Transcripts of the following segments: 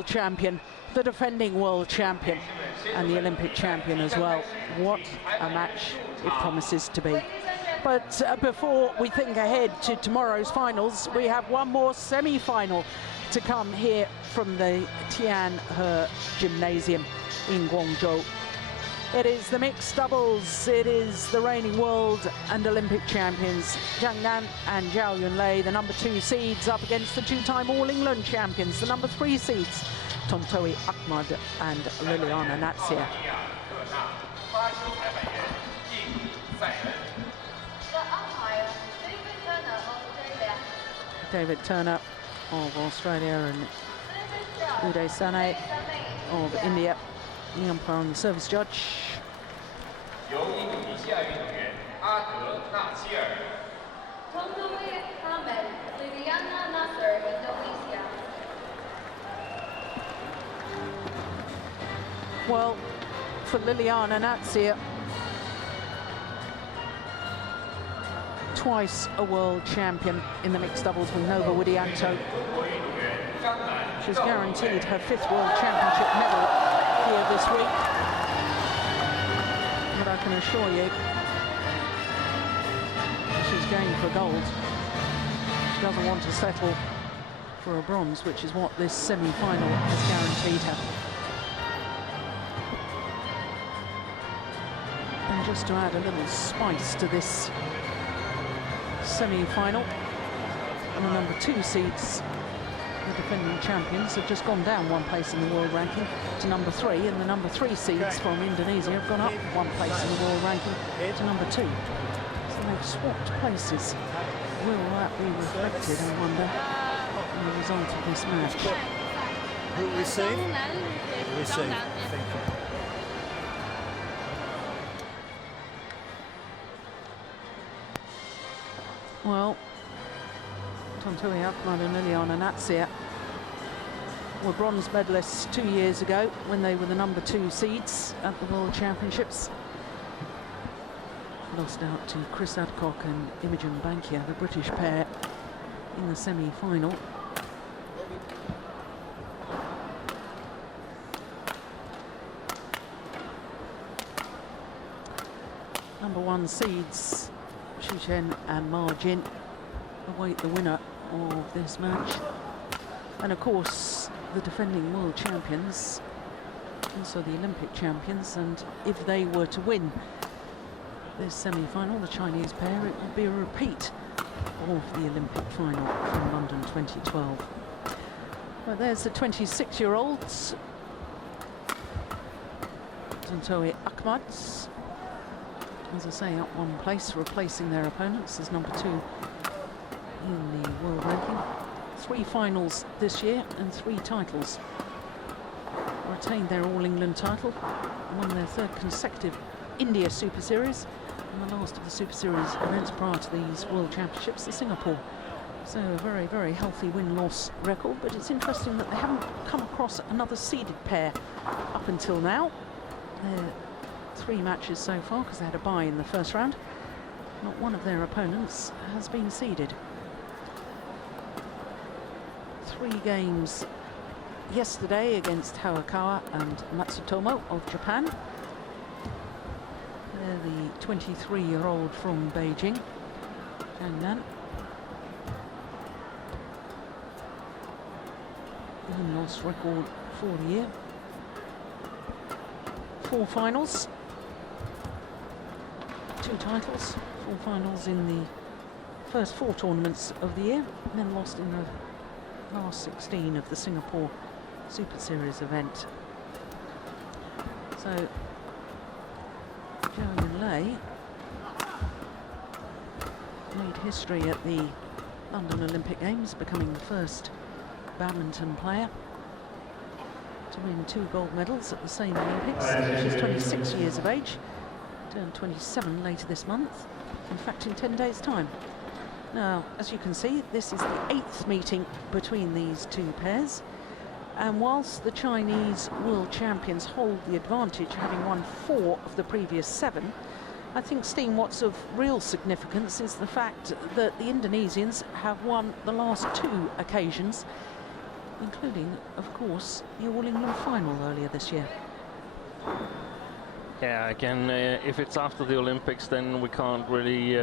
world champion, the defending world champion, and the Olympic champion as well. What a match it promises to be. But before we think ahead to tomorrow's finals, we have one more semi-final to come here from the Tianhe Gymnasium in Guangzhou. It is the mixed doubles. It is the reigning world and Olympic champions Zhang and Zhao Yunlei, the number 2 seeds, up against the 2-time All England champions, the number 3 seeds Tontowi, Ahmad and Liliana Natsir. David Turner of Australia and Uday Sane of India, the umpire and the service judge. Tontowi, Ahmad, Liliana Natsir, Indonesia. Well, for Liliana Natsir, twice a world champion in the mixed doubles with Nova Widianto. She's guaranteed her 5th world championship medal here this week. But I can assure you, she's going for gold. She doesn't want to settle for a bronze, which is what this semi-final has guaranteed her. And just to add a little spice to this semi-final, and the number 2 seeds, the defending champions, have just gone down 1 place in the world ranking to number 3, and the number 3 seeds from Indonesia have gone up 1 place in the world ranking to number 2. So they've swapped places. Will that be reflected, I wonder, in the result of this match? Who we see? We see. Thank you. Well, Tontowi, Ahmad and Liliana Natsir were bronze medalists 2 years ago when they were the number 2 seeds at the World Championships. Lost out to Chris Adcock and Imogen Bankia, the British pair, in the semi-final. Number 1 seeds Shuchen and Ma Jin await the winner of this match, and of course the defending world champions, also the Olympic champions, and if they were to win this semi-final, the Chinese pair, it would be a repeat of the Olympic final from London 2012. But there's the 26-year-olds, Tontowi Ahmad, as I say, up 1 place, replacing their opponents as number 2 in the world ranking. 3 finals this year and 3 titles. Retained their All England title, won their 3rd consecutive India Super Series, and the last of the Super Series events prior to these World Championships, the Singapore. So a very, very healthy win-loss record, but it's interesting that they haven't come across another seeded pair up until now. 3 matches so far, because they had a bye in the first round. Not one of their opponents has been seeded. 3 games yesterday against Hawakawa and Matsutomo of Japan. They're the 23-year-old from Beijing, Zhang. Win-loss record for the year. 4 finals. 2 titles, 4 finals in the first 4 tournaments of the year, and then lost in the last 16 of the Singapore Super Series event. So, Zhao Yunlei made history at the London Olympic Games, becoming the first badminton player to win 2 gold medals at the same Olympics. She's 26 years of age. Turned 27 later this month, in fact in 10 days' time. Now, as you can see, this is the 8th meeting between these 2 pairs, and whilst the Chinese world champions hold the advantage, having won 4 of the previous 7, I think, Steen, what's of real significance is the fact that the Indonesians have won the last 2 occasions including, of course, the All England final earlier this year. Yeah, again, if it's after the Olympics, then we can't really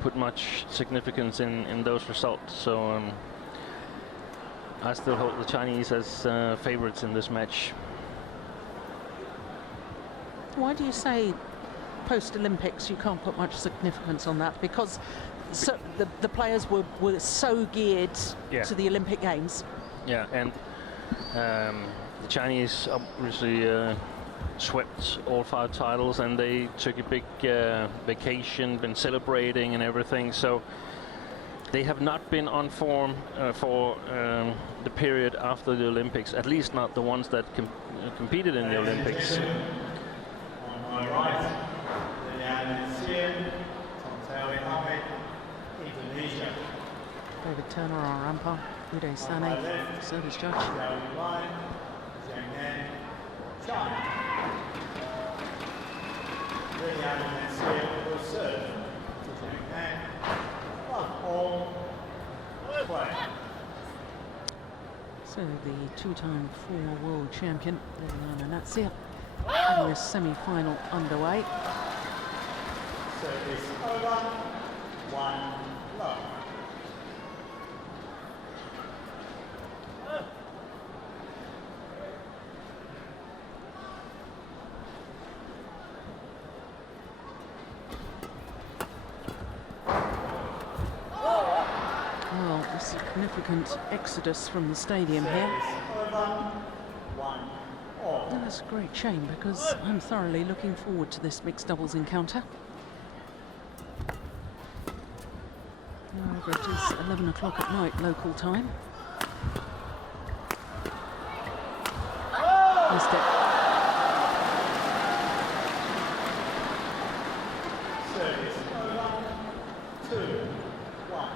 put much significance in those results. So I still hold the Chinese as favorites in this match. Why do you say post-Olympics you can't put much significance on that? Because the players were so geared to the Olympic Games. Yeah, and the Chinese obviously swept all 5 titles, and they took a big vacation, been celebrating and everything. So they have not been on form for the period after the Olympics, at least not the ones that competed in the Olympics. On my right, Natsir, Tontowi, Ahmad, Indonesia. David Turner, our umpire. Uday Sane, service judge. Zhao, Zhang, Natsir will serve to Zhang. All play. So the two-time former world champion, Natsir, having a semi-final underway. Service over. 1 love. Well, a significant exodus from the stadium here. And that's a great shame because I'm thoroughly looking forward to this mixed doubles encounter. However, it is 11 o'clock at night local time. Missed it. Service over. 2-1.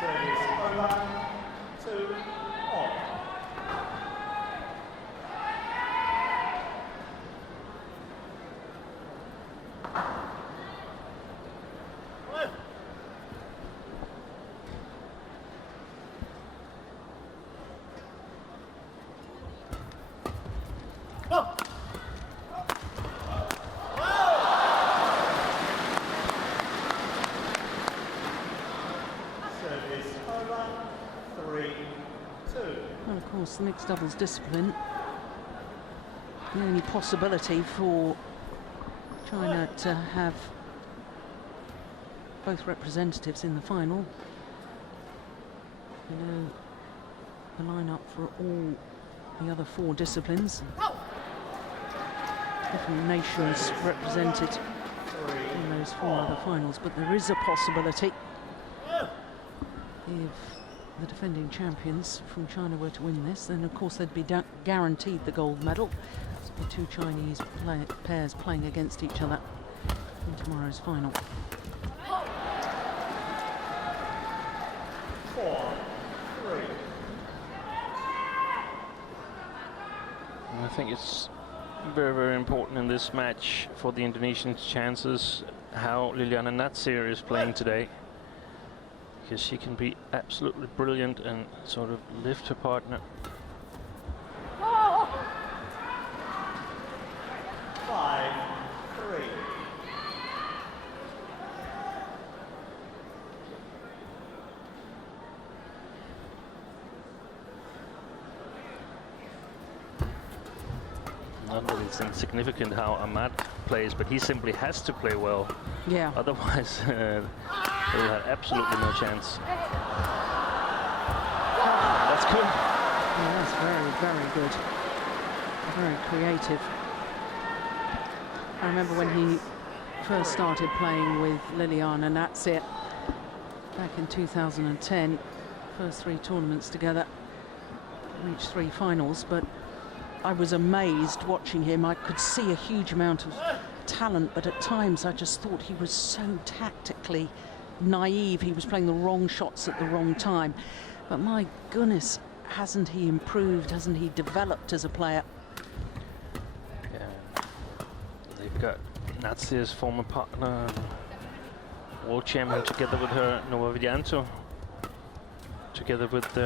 Service over. 2-all. Service over. 3-2. Well, of course, the mixed doubles discipline, the only possibility for China to have both representatives in the final. You know, the lineup for all the other 4 disciplines. Different nations represented in those 4 other finals, but there is a possibility if the defending champions from China were to win this, then of course they'd be guaranteed the gold medal. The 2 Chinese pairs playing against each other in tomorrow's final. 4-3. I think it's very, very important in this match for the Indonesian chances how Liliana Natsir is playing today, because she can be absolutely brilliant and sort of lift her partner. 5-3. Not that it's insignificant how Ahmad plays, but he simply has to play well. Yeah. Otherwise, they will have absolutely no chance. That's good. Yeah, that's very, very good. Very creative. I remember when he first started playing with Liliana Natsir back in 2010. First 3 tournaments together, reached 3 finals, but I was amazed watching him. I could see a huge amount of talent, but at times I just thought he was so tactically naive. He was playing the wrong shots at the wrong time. But my goodness, hasn't he improved? Hasn't he developed as a player? Yeah. They've got Natsir's former partner, world champion, together with her, Nova Vidanto, together with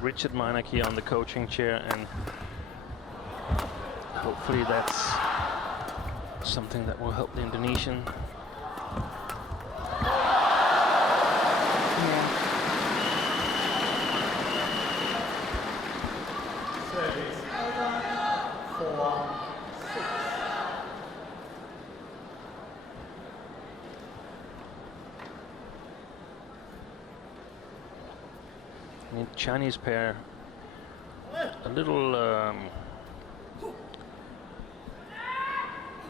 Richard Meineke on the coaching chair, and hopefully that's something that will help the Indonesian. The Chinese pair a little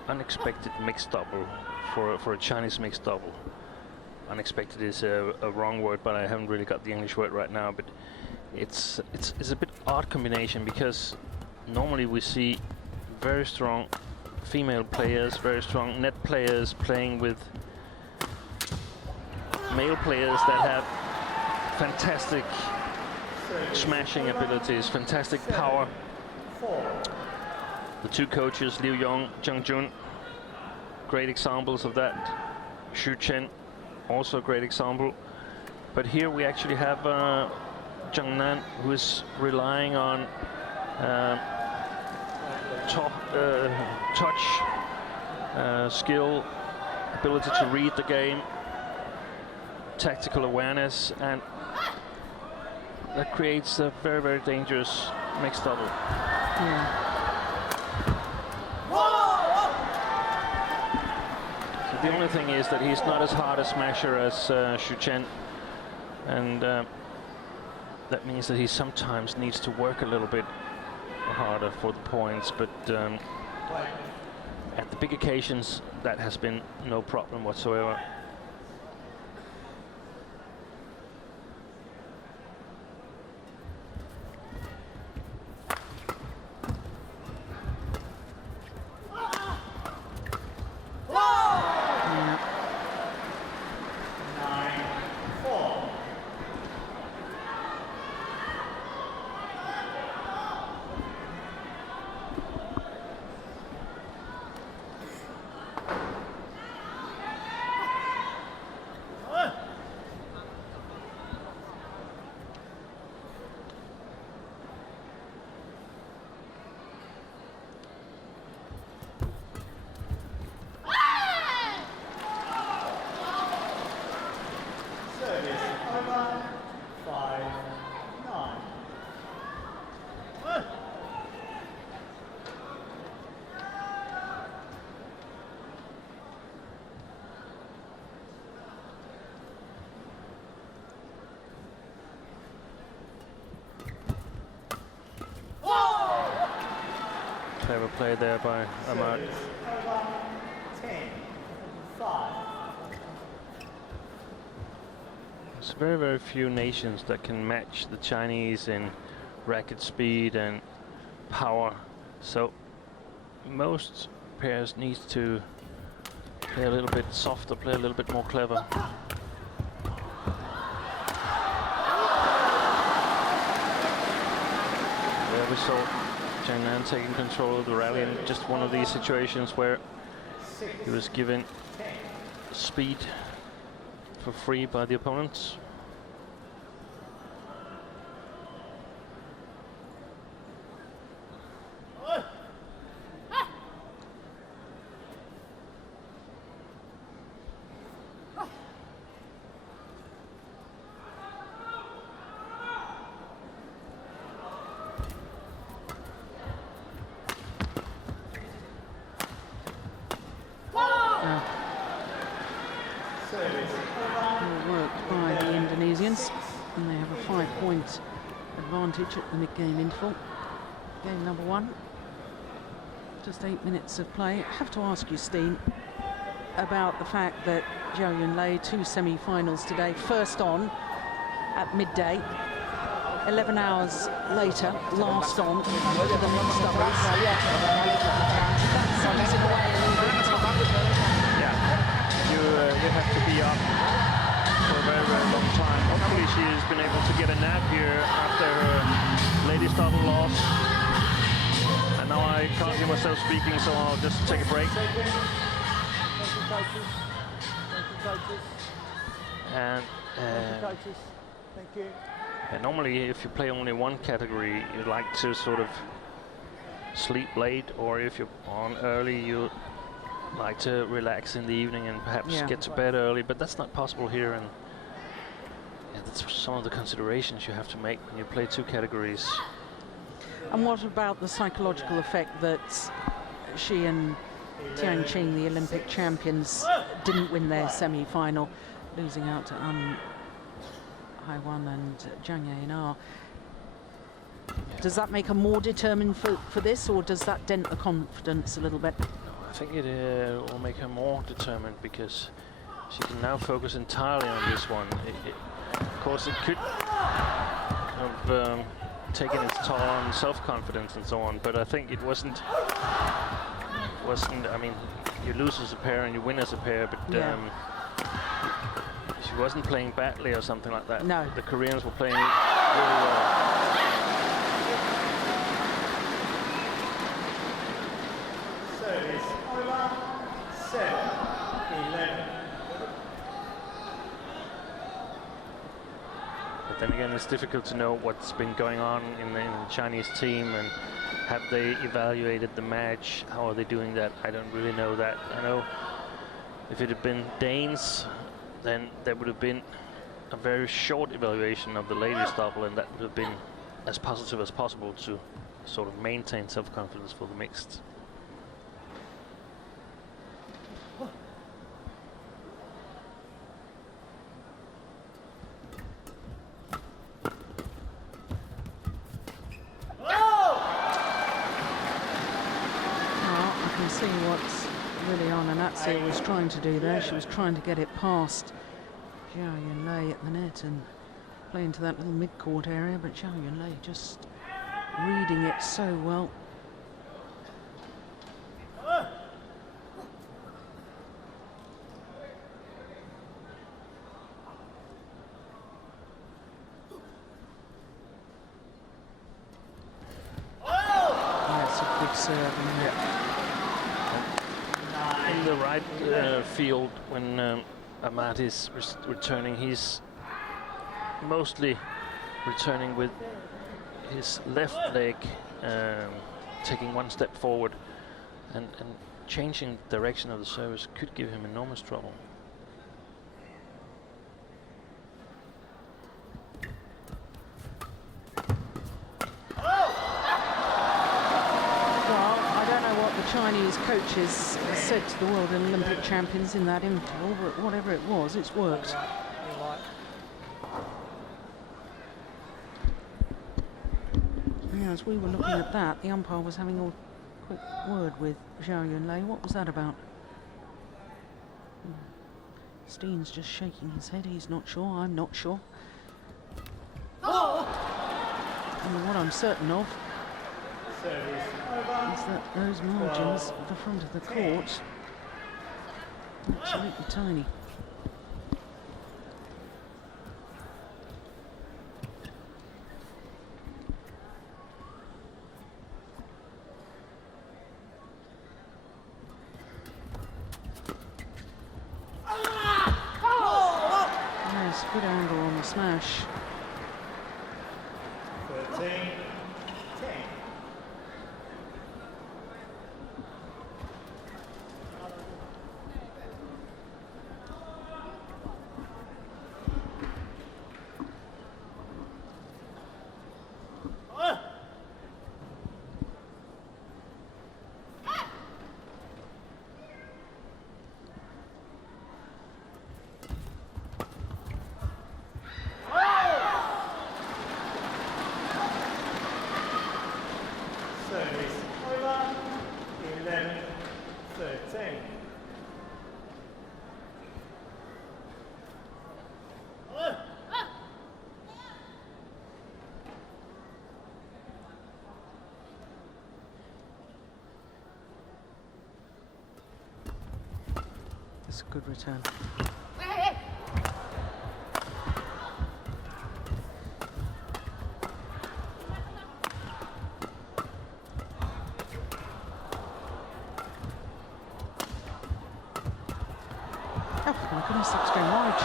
unexpected mixed double for a Chinese mixed double. Unexpected is a wrong word, but I haven't really got the English word right now. But it's a bit odd combination, because normally we see very strong female players, very strong net players playing with male players that have fantastic smashing abilities, fantastic power. The two coaches, Liu Yong, Zhang Jun, great examples of that. Xu Chen, also a great example. But here we actually have Zhang Nan, who is relying on touch, skill, ability to read the game, tactical awareness, and that creates a very, very dangerous mixed double. Yeah. So the only thing is that he's not as hard a smasher as Xu Chen, and that means that he sometimes needs to work a little bit harder for the points, but at the big occasions that has been no problem whatsoever. Clever play there by Ahmad. There's very, very few nations that can match the Chinese in racket speed and power. So most pairs need to play a little bit softer, play a little bit more clever. There we saw Zhang Nan taking control of the rally in just one of these situations where he was given speed for free by the opponents. Worked by the Indonesians, and they have a 5-point advantage at the mid-game interval. Game number 1. Just 8 minutes of play. I have to ask you, Steen, about the fact that Zhao Yunlei, 2 semi-finals today, first on at midday, 11 hours later, last on for the mixed doubles. That sums it away a little bit. have to be up for a very, very long time. Hopefully she has been able to get a nap here after her ladies double loss. And now I can't hear myself speaking, so I'll just take a break. And normally, if you play only one category, you like to sort of sleep late, or if you're on early, you like to relax in the evening and perhaps get to bed early. But that's not possible here, and that's some of the considerations you have to make when you play two categories. And what about the psychological effect that she and Tian Qing, the Olympic champions, didn't win their semi-final, losing out to Haiwan and Zhang in. Does that make her more determined for this, or does that dent the confidence a little bit? No, I think it will make her more determined, because she can now focus entirely on this one. Of course, it could have taken its toll on self-confidence and so on, but I think it wasn't. I mean, you lose as a pair and you win as a pair, but she wasn't playing badly or something like that. No. The Koreans were playing really well. Service over 7-11. But then again, it's difficult to know what's been going on in the Chinese team, and have they evaluated the match? How are they doing that? I don't really know that. I know if it had been Danes, then there would have been a very short evaluation of the ladies double, and that would have been as positive as possible to sort of maintain self-confidence for the mixed. See what's really on, and Natsir was trying to do there. She was trying to get it past Zhao Yunlei at the net and play into that little mid-court area, but Zhao Yunlei just reading it so well. That's a good serve, isn't it? In the right field, when Ahmad is returning, he's mostly returning with his left leg taking one step forward, and changing direction of the service could give him enormous trouble. Chinese coaches said to the world and Olympic champions in that interval, but whatever it was, it's worked. Yeah, as we were looking at that, the umpire was having a quick word with Zhao Yunlei. What was that about? Steen's just shaking his head. He's not sure. I'm not sure. And what I'm certain of is that those margins at the front of the court are absolutely tiny. Nice, good angle on the smash. 13-10. Service over 11-13. That's a good return.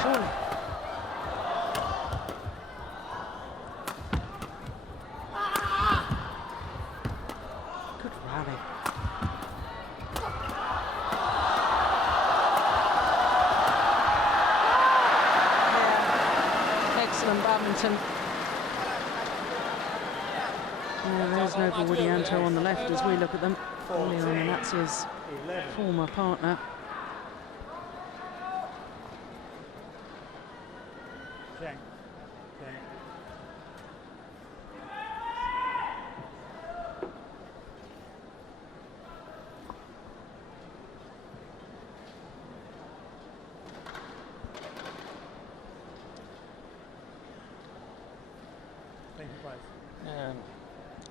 surely. Good rally. Yeah. Excellent badminton. Yeah, there's Noble Widianto on the left as we look at them. Leon Natsir's former partner. Zhang.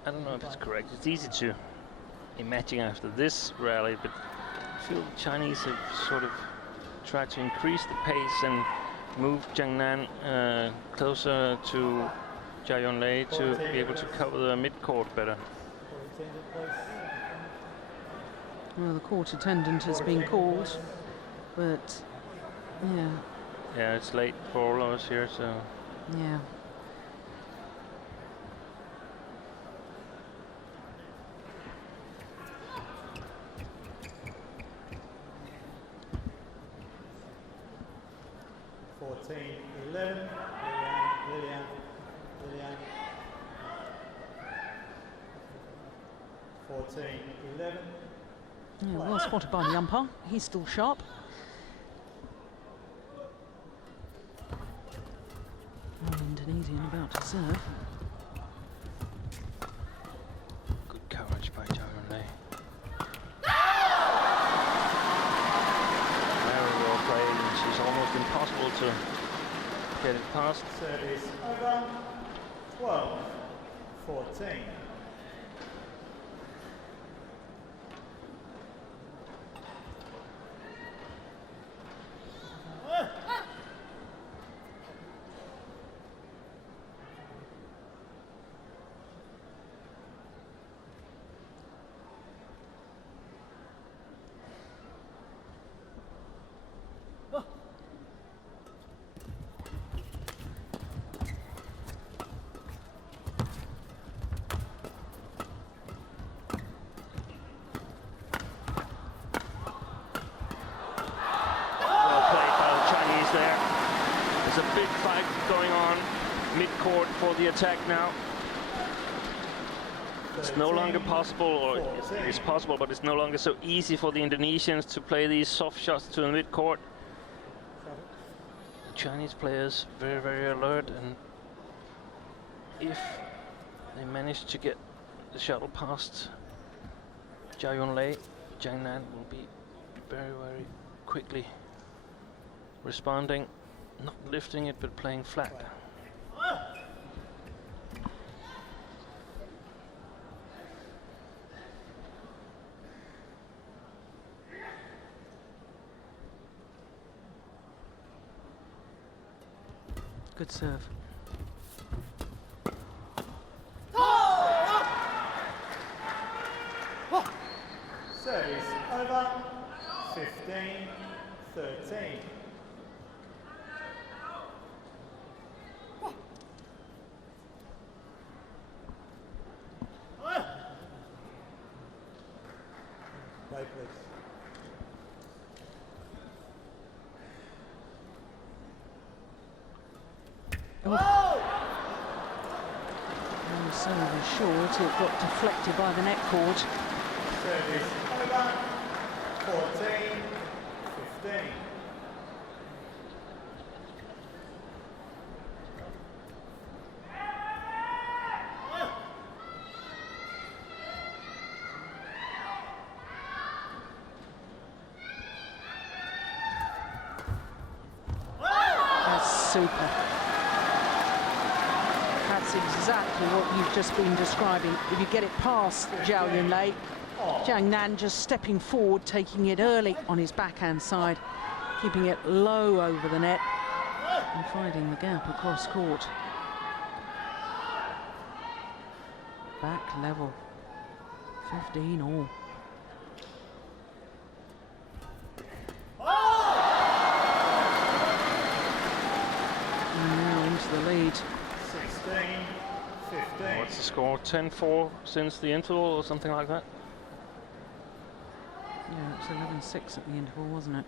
I don't know if it's correct. It's easy to imagine after this rally, but I feel the Chinese have sort of tried to increase the pace and move Zhang Nan closer to Zhao Yunlei to be able to cover the mid-court better. Well, the court attendant has been called, but yeah. Yeah, it's late for all of us here, so. Yeah. Yeah, well spotted by the umpire. He's still sharp. Indonesian about to serve. Good coverage by Zhao Yunlei. Very well played, and she's almost impossible to get it past. Service over. 12-14. There's a big fight going on mid-court for the attack now. It's no longer possible, or it's possible, but it's no longer so easy for the Indonesians to play these soft shots to the mid-court. The Chinese players very, very alert, and if they manage to get the shuttle past Zhao Yunlei, Zhang Nan will be very, very quickly responding, not lifting it but playing flat. Good serve. Service over. 15-13. Play, please. So short, it got deflected by the net cord. Service over. 14-15. That's super. That's exactly what you've just been describing. If you get it past Zhao Yunlei, Zhang Nan just stepping forward, taking it early on his backhand side, keeping it low over the net and finding the gap across court. Back level, 15 all. into the lead. 16-15. What's the score? 10-4 since the interval or something like that? Yeah, it was 11-6 at the interval, wasn't it?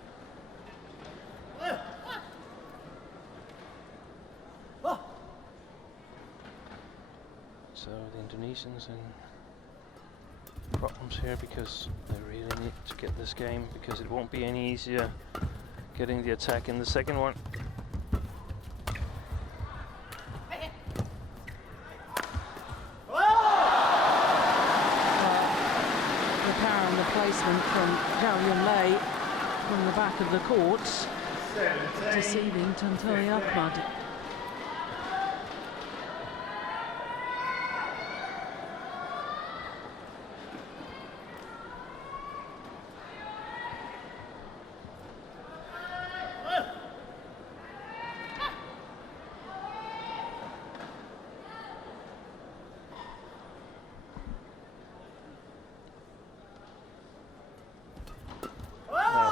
So the Indonesians in problems here because they really need to get this game, because it won't be any easier getting the attack in the second one. The power and the placement from Zhao Yunlei from the back of the court, 17. deceiving Tontowi Ahmad.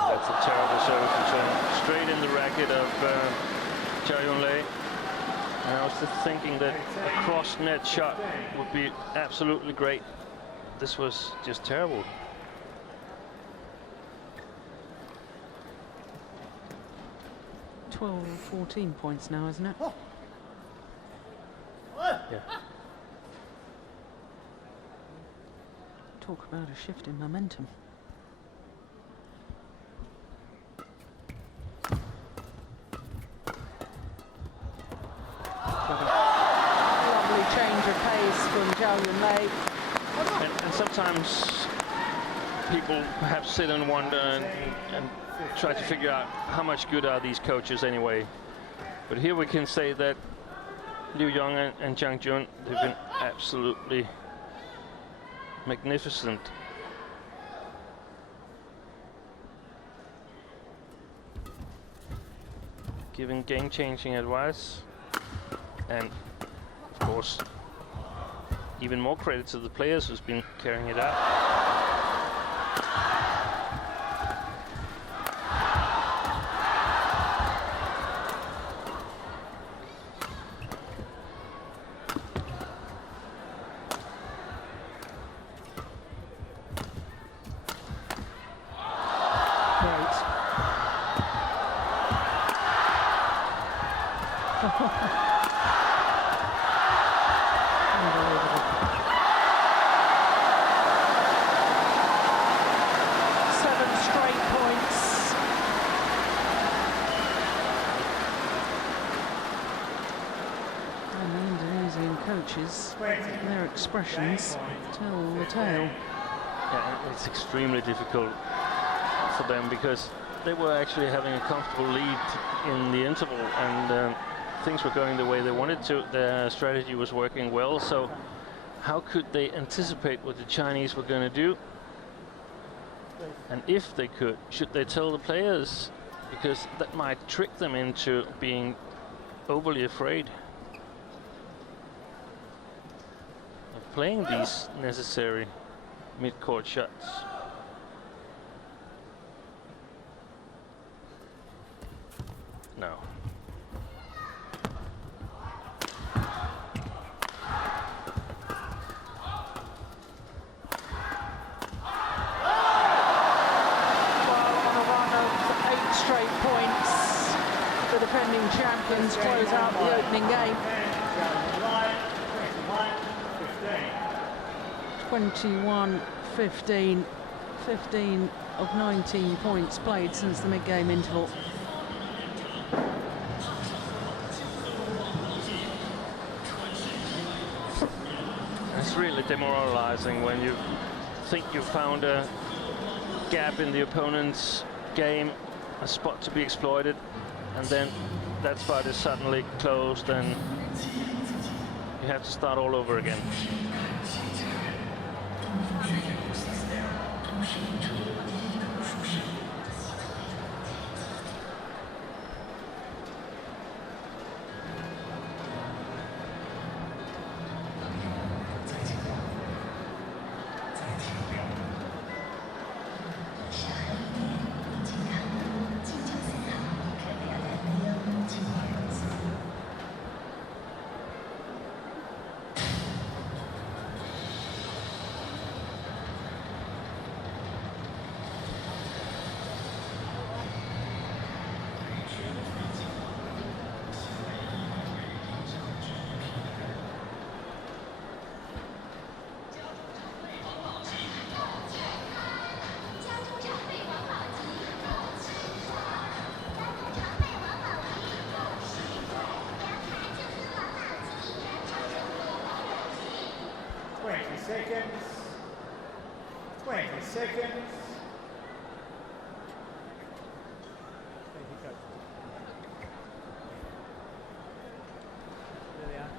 That's a terrible service return, straight in the racket of Zhao Yunlei. And I was just thinking that a cross-net shot would be absolutely great. This was just terrible. Twelve, 14 points now, isn't it? Yeah. Talk about a shift in momentum. Lovely change of pace from Zhao Yunlei. And sometimes people perhaps sit and wonder and try to figure out how much good are these coaches anyway. But here we can say that Liu Yong and Zhang Jun, they've been absolutely magnificent. Giving game-changing advice, and of course even more credit to the players who's been carrying it out. Unbelievable. 7 straight points. And the Indonesian coaches, their expressions tell the tale. Yeah, it's extremely difficult for them because they were actually having a comfortable lead in the interval, and things were going the way they wanted to. Their strategy was working well, so how could they anticipate what the Chinese were going to do? And if they could, should they tell the players? Because that might trick them into being overly afraid of playing these necessary mid-court shots. No. The defending champions close out the opening game. 21-15, 15 of 19 points played since the mid-game interval. It's really demoralizing when you think you found a gap in the opponent's game, a spot to be exploited, and then that spot is suddenly closed and you have to start all over again. seconds. 20 seconds. Thank you, coach. There they are.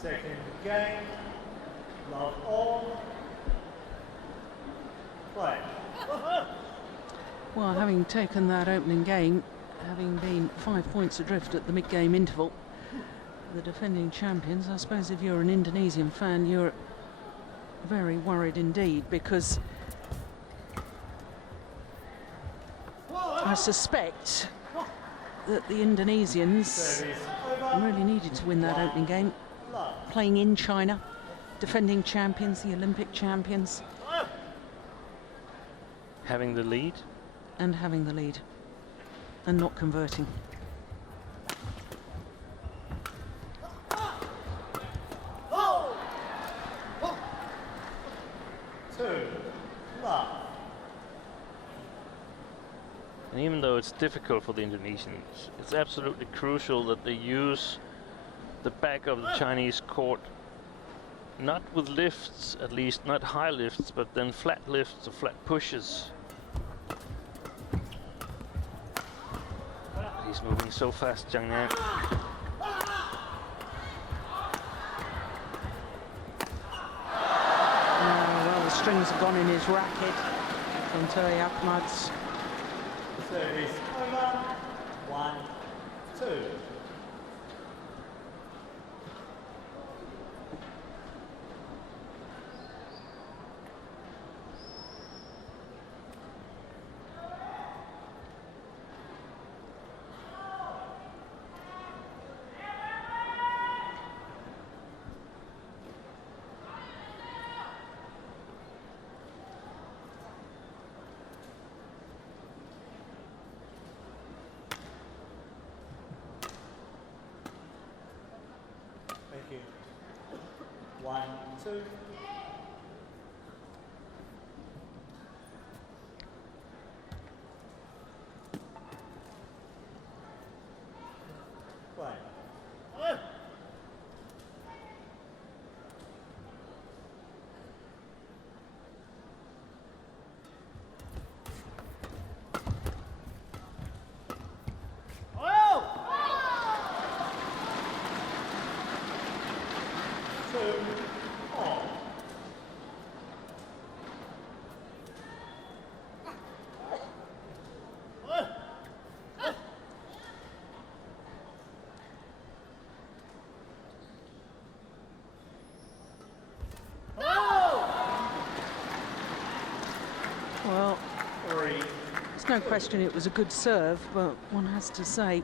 Second game. Love all. Play. Well, having taken that opening game, having been 5 points adrift at the mid-game interval, the defending champions, I suppose if you're an Indonesian fan, you're very worried indeed, because I suspect that the Indonesians really needed to win that opening game, playing in China, defending champions, the Olympic champions. Having the lead. And having the lead, and not converting. And even though it's difficult for the Indonesians, it's absolutely crucial that they use the back of the Chinese court, not with lifts, at least not high lifts, but then flat lifts or flat pushes. He's moving so fast, Zhang. Well, the strings have gone in his racket. Tontowi Ahmad's. Service over. 1, 2. Thank you. 1, 2. Play. Well, there's no question it was a good serve, but one has to say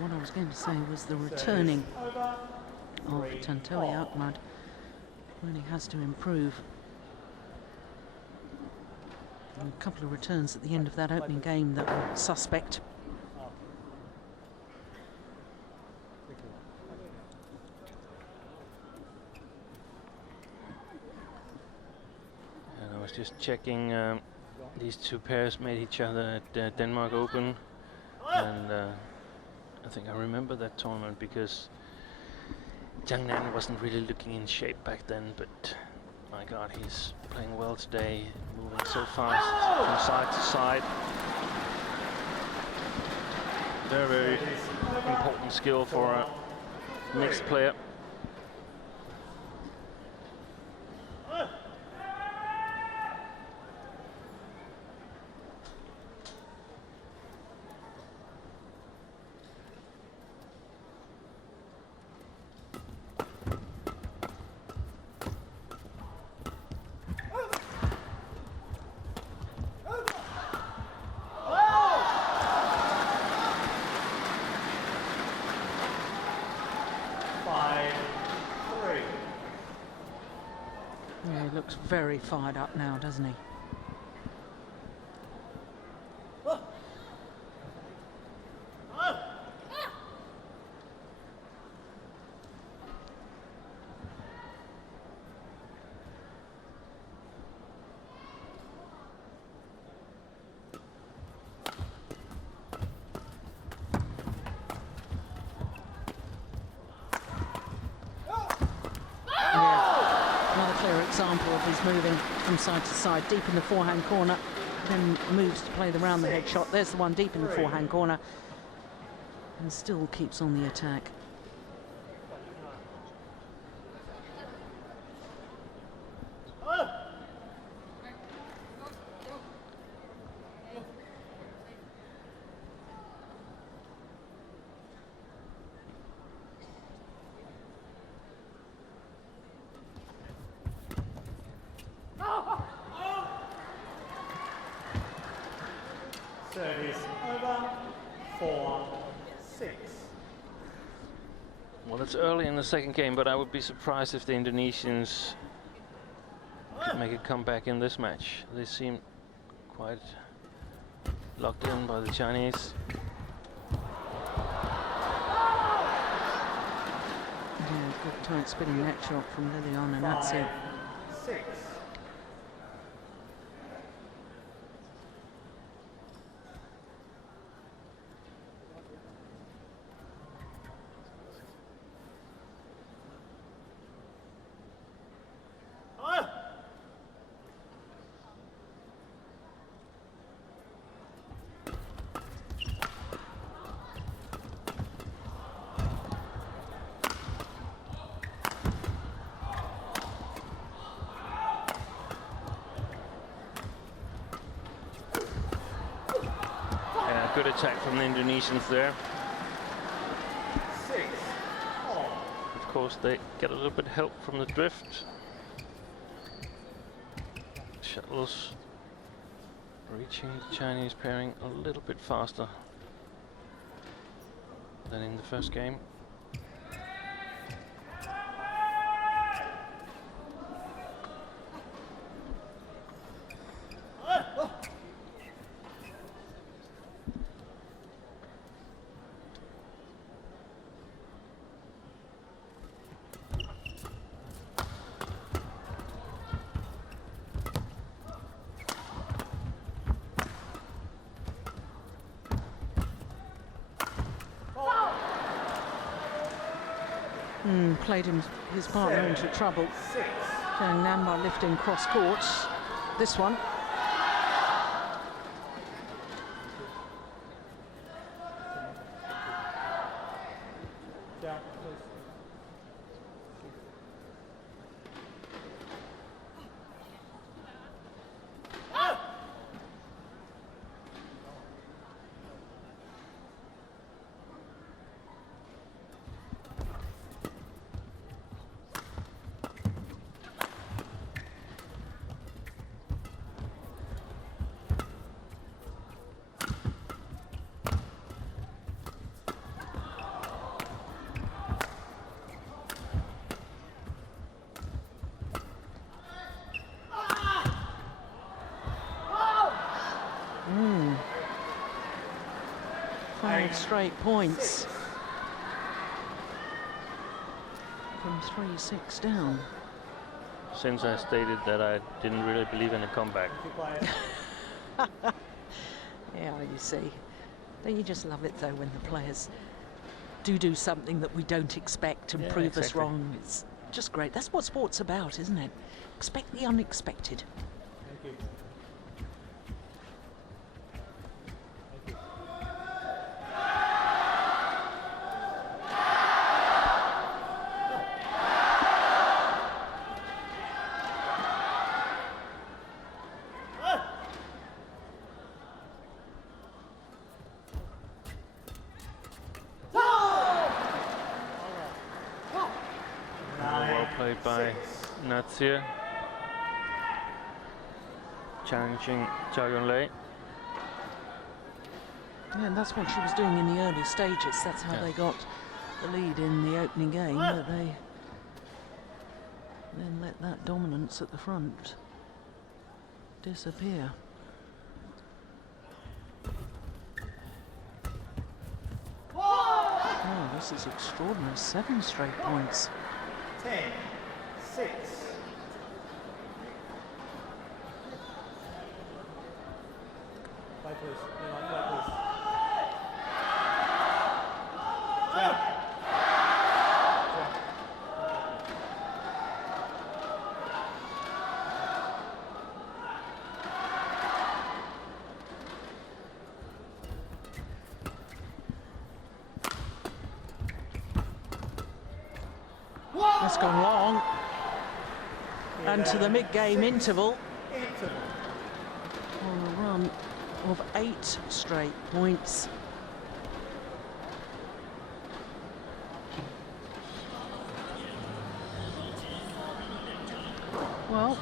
what I was going to say was the returning of Tontowi Ahmad really has to improve. And a couple of returns at the end of that opening game that were suspect. And I was just checking, these two pairs made each other at Denmark Open, and I think I remember that tournament because Zhang wasn't really looking in shape back then, but my God, he's playing well today, moving so fast from side to side. Very, very important skill for a mixed player. Looks very fired up now, doesn't he? clear example of his moving from side to side, deep in the forehand corner, then moves to play the round the head shot. There's the one deep in the forehand corner, and still keeps on the attack. Service over, 4-6. Well, it's early in the second game, but I would be surprised if the Indonesians could make a comeback in this match. They seem quite locked in by the Chinese. Yeah, good tight spinning neck shot from Liliana Natsir. 6. Good attack from the Indonesians there. 6. Of course, they get a little bit help from the drift. Shuttles reaching the Chinese pairing a little bit faster than in the first game. Played his partner into trouble. Zhang Namba lifting cross court. This one. Straight points from 3-6 down. Since I stated that I didn't really believe in a comeback. Yeah, you see. Don't you just love it though when the players do something that we don't expect and prove us wrong? It's just great. That's what sport's about, isn't it? Expect the unexpected. Thank you. By Natsir, challenging Zhao Yunlei. Yeah, and that's what she was doing in the early stages. That's how they got the lead in the opening game, but they then let that dominance at the front disappear. Oh, this is extraordinary. 7 straight points. 10-6. White please. White please. That's gone long. And to the mid-game interval. On a run of 8 straight points. Well,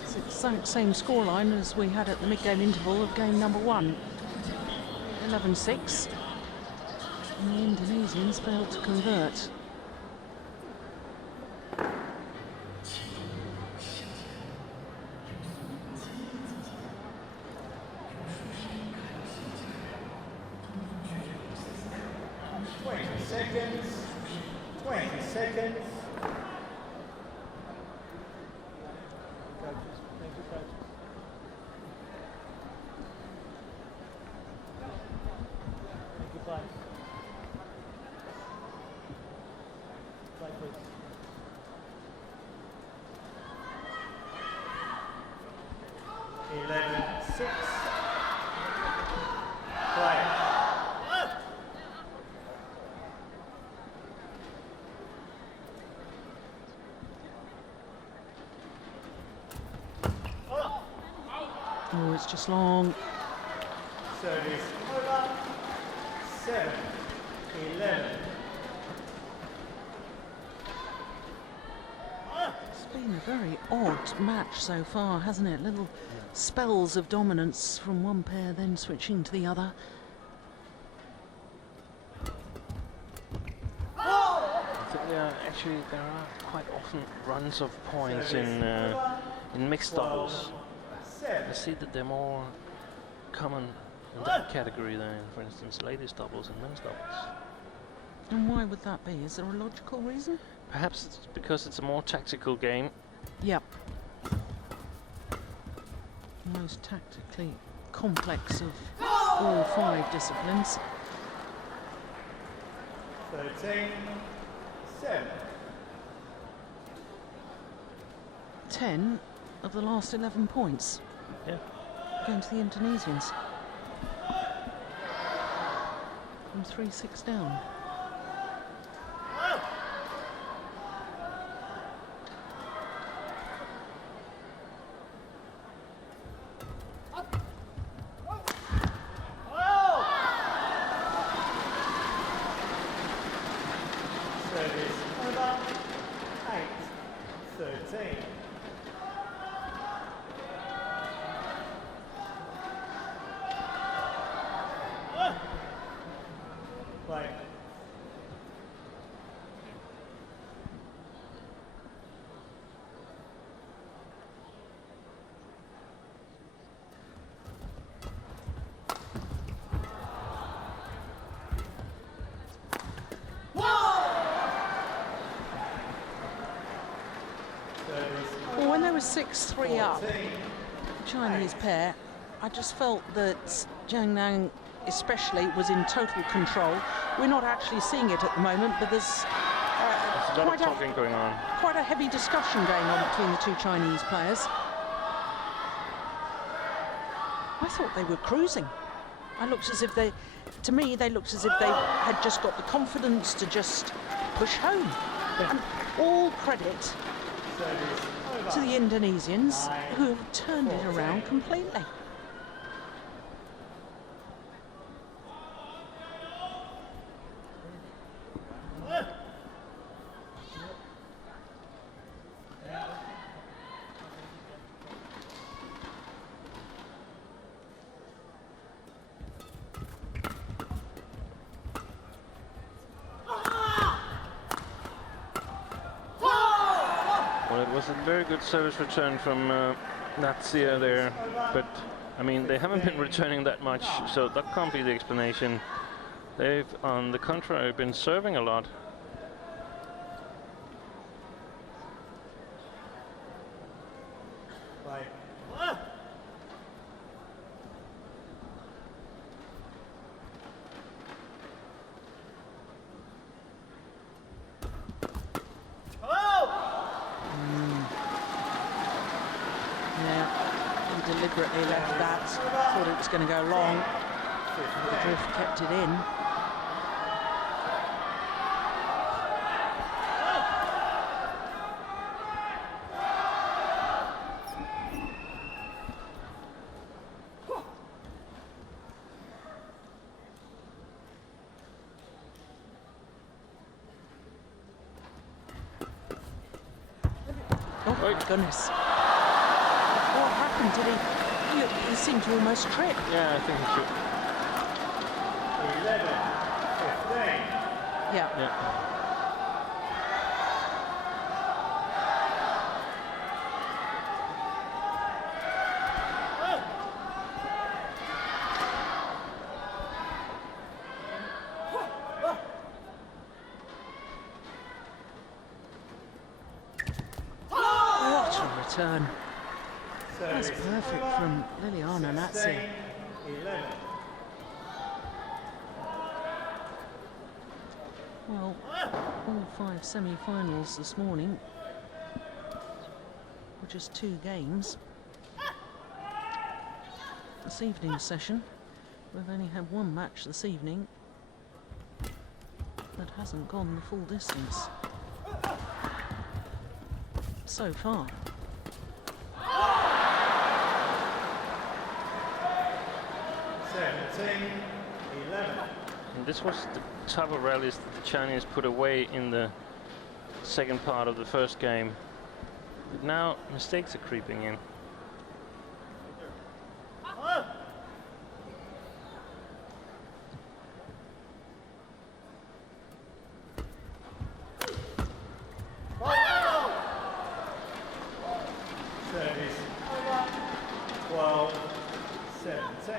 it's the same scoreline as we had at the mid-game interval of game number 1. 11-6. And the Indonesians failed to convert. Oh, it's just long. Service over. 7-11. It's been a very odd match so far, hasn't it? Little spells of dominance from one pair, then switching to the other. I think there are quite often runs of points in mixed doubles. I see that they're more common in that category than, for instance, ladies doubles and men's doubles. And why would that be? Is there a logical reason? Perhaps it's because it's a more tactical game. Yep. Most tactically complex of all 5 disciplines. 13-7. 10 of the last 11 points. Yeah. Going to the Indonesians. From 3-6 down. Service over. 8-13. Play. Well, when they were 6-3 up, the Chinese pair, I just felt that Zhang especially was in total control. We're not actually seeing it at the moment, but there's There's a lot of talking going on. quite a heavy discussion going on between the 2 Chinese players. I thought they were cruising. I looked as if they, to me, they looked as if they had just got the confidence to just push home. And all credit to the Indonesians, who have turned it around completely. Well, it was a very good service return from Natsir there, but I mean, they haven't been returning that much, so that can't be the explanation. They've, on the contrary, been serving a lot. Play. Yeah, he deliberately left that. Thought it was going to go long. The drift kept it in. my goodness. What happened? Did he seemed to almost trip. Yeah, I think he should. 11, 15. Yeah. Yeah. What a return. That's Service. perfect from Liliana Natsir. 11. Well, all 5 semi-finals this morning were just 2 games. This evening's session, we've only had 1 match this evening that hasn't gone the full distance so far. 17, 11. And this was the type of rallies that the Chinese put away in the second part of the first game. But now mistakes are creeping in. Service. 12, 17.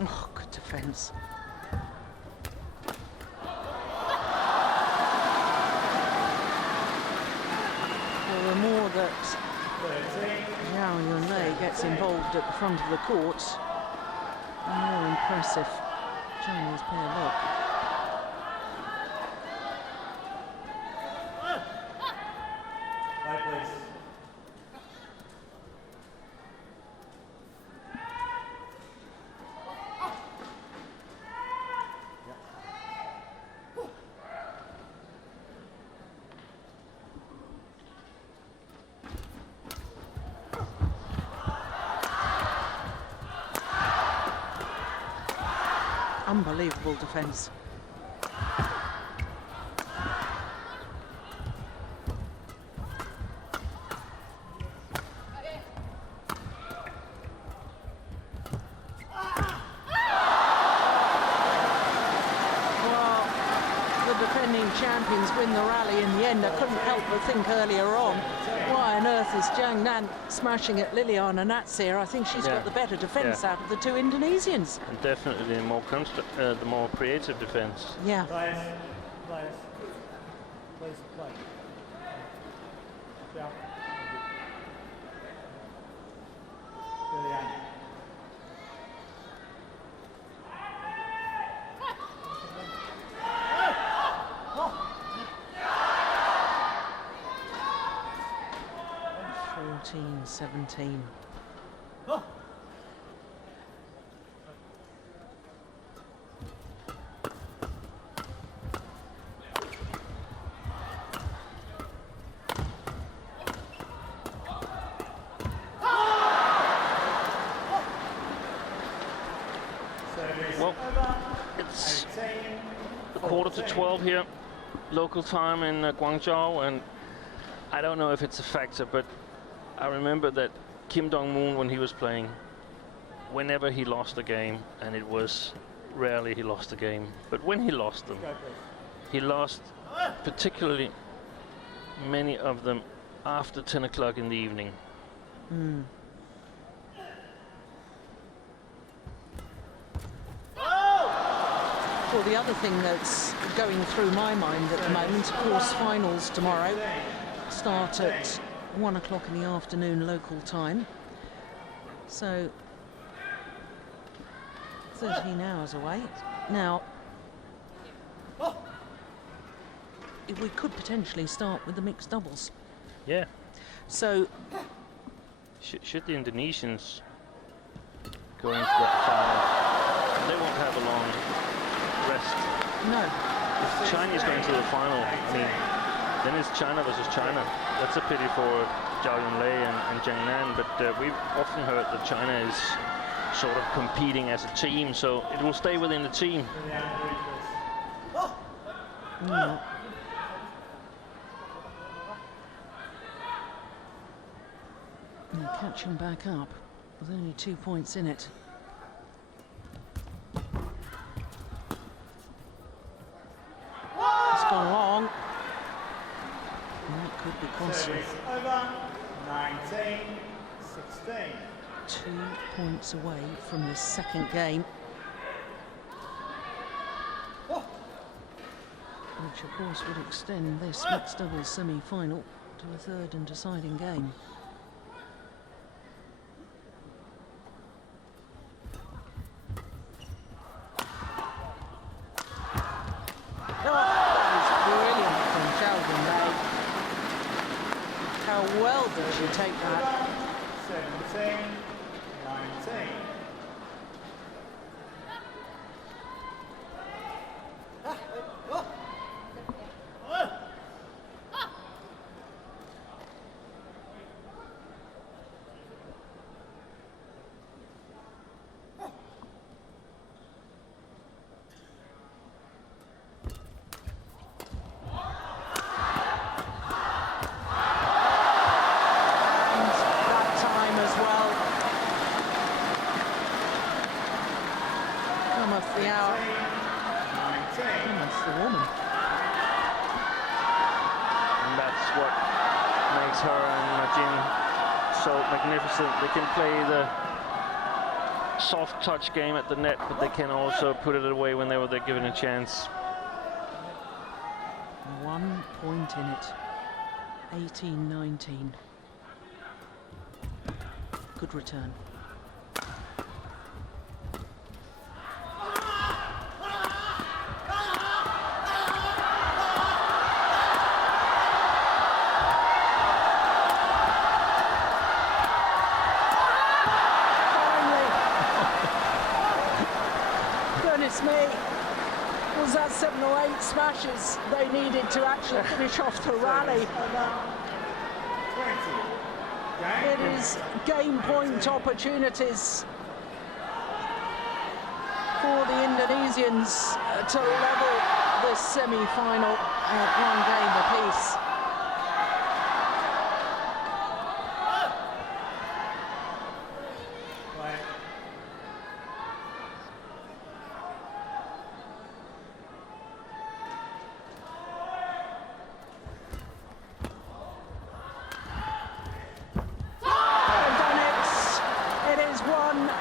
Oh, good defence. Well, the more that 13. Zhao Yunlei gets involved at the front of the court, the more impressive Chinese pair look. Right, please. Unbelievable defence. Champions win the rally in the end. I couldn't help but think earlier on, why on earth is Zhang Nan smashing at Liliana Natsir? I think she's got the better defence out of the 2 Indonesians. And definitely the more creative defense. Yeah. Players, please play. Zhao. Liliana. Fourteen, 17. Well, it's a quarter to 12 here, local time in Guangzhou, and I don't know if it's a factor, but I remember that Kim Dong-moon, when he was playing, whenever he lost a game, and it was rarely he lost a game, but when he lost them, he lost particularly many of them after 10 o'clock in the evening. Mm. Well, the other thing that's going through my mind at the moment, of course, finals tomorrow start at 1 o'clock in the afternoon local time. So 13 hours away. Now, we could potentially start with the mixed doubles. Yeah. So Should the Indonesians go into that final, they won't have a long rest. No. If the Chinese go into the final, I mean, then it's China versus China. That's a pity for Zhao and Zhang Nan, but we've often heard that China is sort of competing as a team, so it will stay within the team. No. And catching back up with only 2 points in it. It's gone long. And that could be costly. Over. 19-16. 2 points away from the second game. Which of course would extend this mixed doubles semi-final to a third and deciding game. How well does she take that? 17-19. They can play the soft touch game at the net, but they can also put it away whenever they're given a chance. 1 point in it. 18-19. Good return. Was that 7 or 8 smashes they needed to actually finish off the rally? It is game point opportunities for the Indonesians to level this semi-final at 1 game apiece.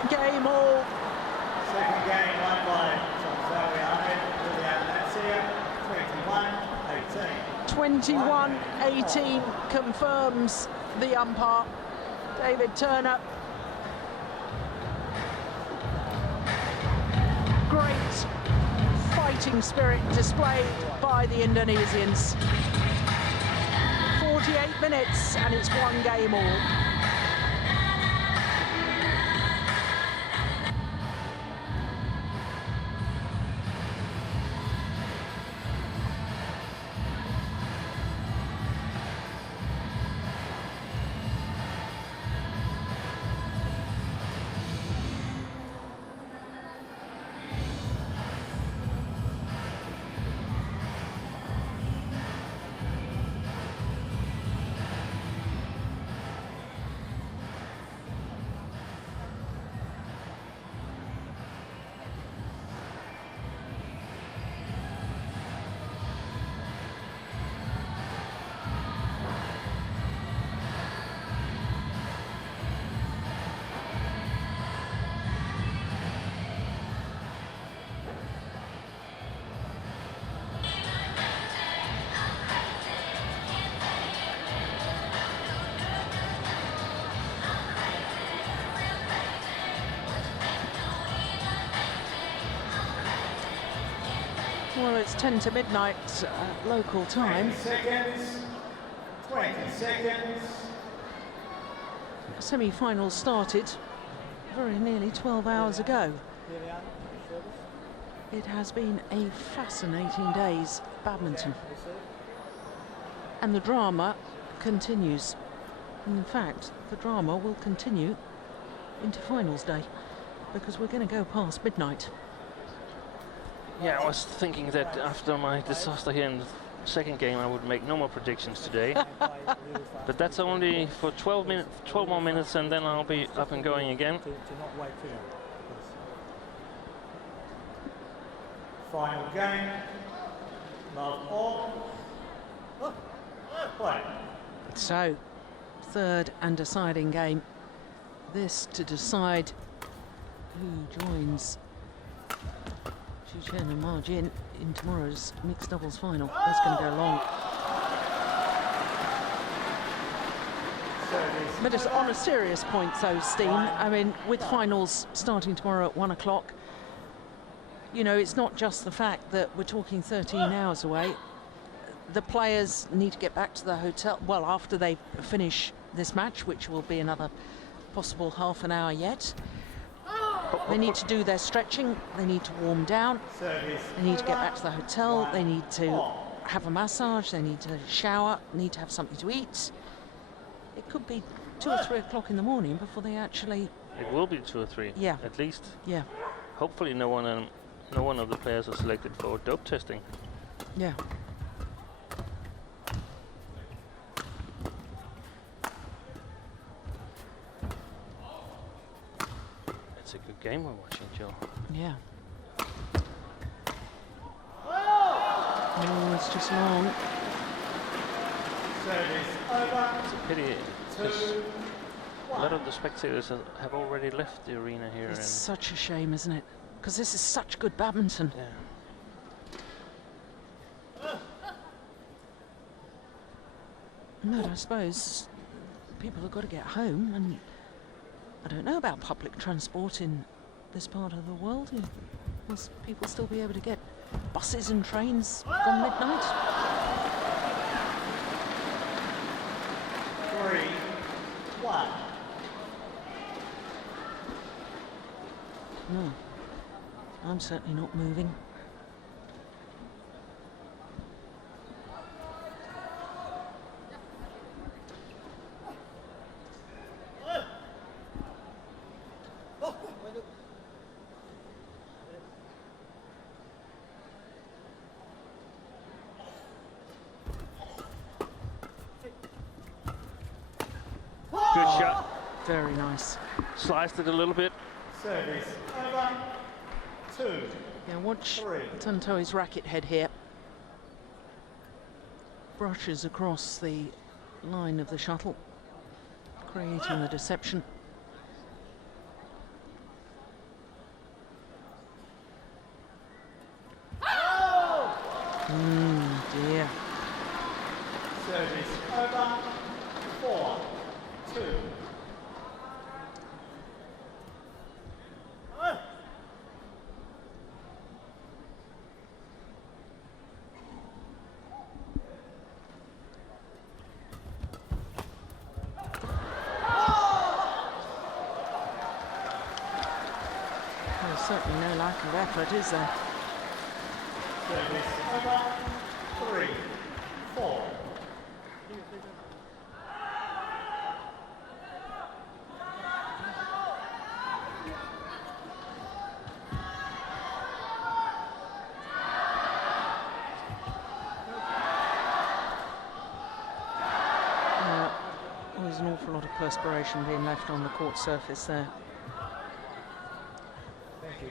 Game all. Second game won by Tontowi Ahmad with the Natsir, 21-18. 21-18 confirms the umpire, David Turner. Great fighting spirit displayed by the Indonesians. 48 minutes and it's 1 game all. Well, it's 10 to midnight local time. 20 seconds. 20 seconds. semi-finals started very nearly 12 hours ago. It has been a fascinating day's badminton. And the drama continues. In fact, the drama will continue into finals day, because we're going to go past midnight. Yeah, I was thinking that after my disaster here in the second game, I would make no more predictions today. But that's only for 12 more minutes, and then I'll be up and going again. Final game. Love all. Play. So, third and deciding game. This to decide who joins Chen and Ma Jin in tomorrow's mixed doubles final. That's going to go long. But just on a serious point though, Steen, I mean, with finals starting tomorrow at 1 o'clock, you know, it's not just the fact that we're talking 13 hours away. The players need to get back to the hotel, well, after they finish this match, which will be another possible half an hour yet. They need to do their stretching, they need to warm down, they need to get back to the hotel, they need to have a massage, they need to shower, need to have something to eat. It could be 2 or 3 o'clock in the morning before they actually... It will be 2 or 3, yeah, at least. Yeah. Hopefully no one of the players are selected for dope testing. Yeah. It's a good game we're watching, Joe. Yeah. Oh, it's just long. It's a pity, because a lot of the spectators have already left the arena here. It's such a shame, isn't it? Because this is such good badminton. Yeah. But I suppose people have got to get home, and I don't know about public transport in this part of the world. Must people still be able to get buses and trains from midnight? 3-1. No, I'm certainly not moving. Good shot. Very nice. Sliced it a little bit. Service over. 2. Yeah, watch 3. Tontowi's racket head here. Brushes across the line of the shuttle, creating the deception. Dear. Service over. 4-2. There's certainly no lack of effort, is there? Service over. 3-4. There's an awful lot of perspiration being left on the court surface there. Thank you.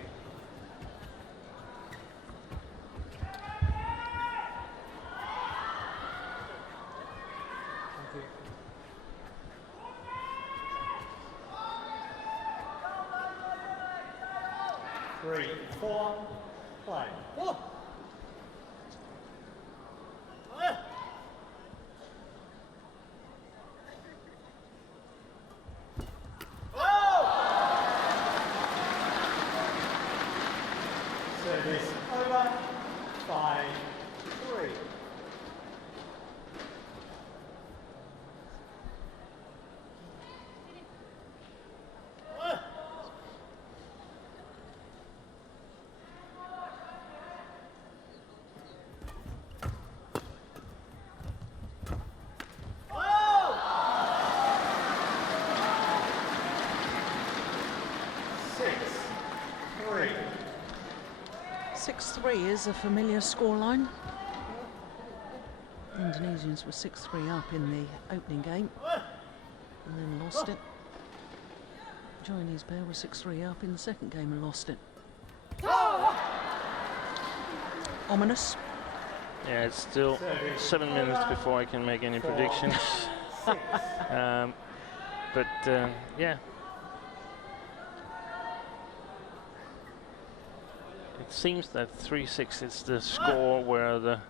Thank you. 3-4. Play. Service over. 5-3. 6-3. 6-3 is a familiar scoreline. The Indonesians were 6-3 up in the opening game and then lost it. Chinese pair were 6-3 up in the second game and lost it. Ominous. Yeah, it's still 7 minutes before I can make any predictions. Yeah. It seems that 3-6 is the score where the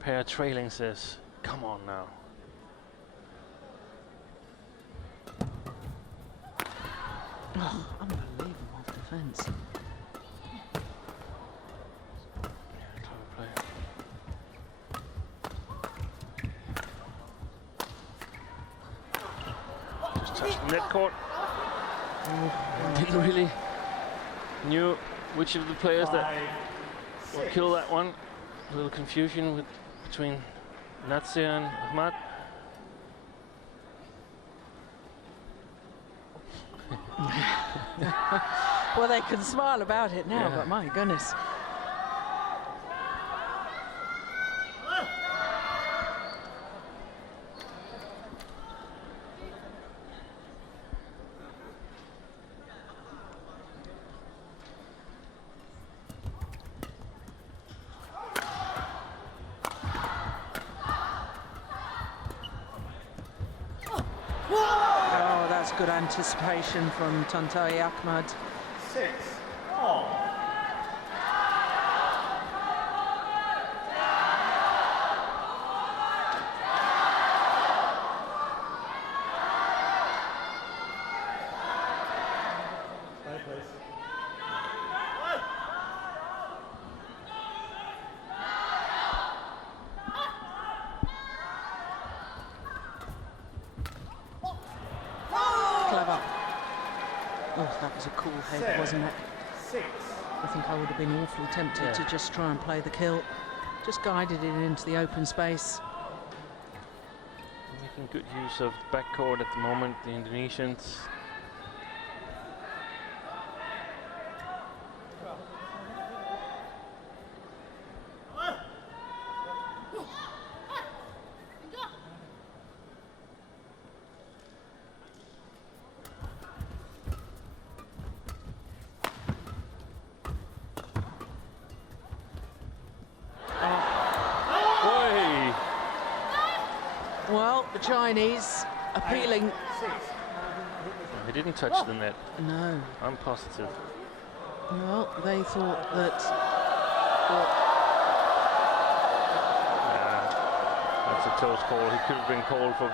pair trailing says, come on now. Oh, unbelievable defence. Just touched the net court. Didn't really knew which of the players that will kill that one. A little confusion between Natsir and Ahmad. Well, they can smile about it now, Yeah. but my goodness. Oh, that's good anticipation from Tontowi Ahmad. 6-4. Play, please. Clever. Oh, that was a cool head, wasn't it? 6. I think I would have been awfully tempted to just try and play the kill. Just guided it into the open space. Making good use of backcourt at the moment, the Indonesians. Well, the Chinese appealing. 6. He didn't touch the net. No. I'm positive. Well, they thought that. That's a close call. He could have been called for